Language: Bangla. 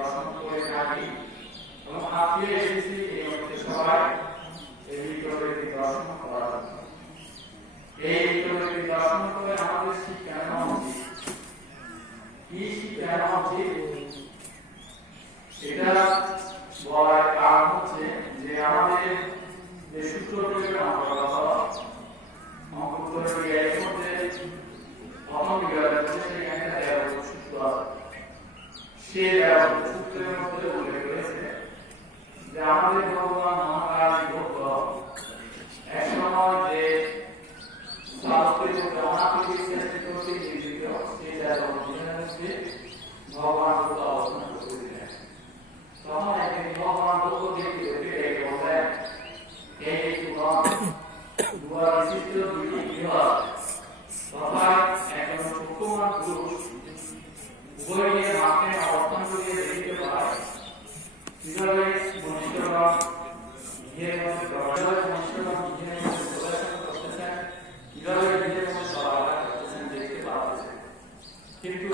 দর্শন করে থাকি এবং আজকে এসেছি এই মধ্যে সবাই এই ভিতরে দর্শন করার এই ভিতরে দর্শন করে আমাদের শিক্ষা নেওয়া উচিত। কি শিক্ষা নেওয়া উচিত এটা বলার কারণ হচ্ছে যে আমাদের যে সূত্রটি অন্তর্গত অঙ্কুরের এর মধ্যে প্রথম বিভাগের মধ্যে সেখানে দেওয়া সূত্র আছে। সেই সূত্রের মধ্যে উল্লেখ করেছে যে আমাদের ভগবান মহাকাল ভক্ত এক সময় যে শাস্ত্রীয় অনাপেক্ষিক সৃষ্টি করতে নিয়োজিত সেই মধ্যে ভগবান ভক্ত অবস্থান করতেছিলেন। তখন একদিন ভগবান ভক্ত দেখতে দেখতে বললেন এই দুয়ার বিশিষ্ট দুটি গৃহ তথা একজন সুকুমার পুরুষ উভয় নিয়ে মাঠে অবস্থান করিয়ে দেখতে পায় কিভাবে মনুষ্যগণ গৃহের মধ্যে প্রবেশ করতেছেন, কিভাবে গৃহের মধ্যে চলাফেরা করতেছেন দেখতে পাচ্ছেন। কিন্তু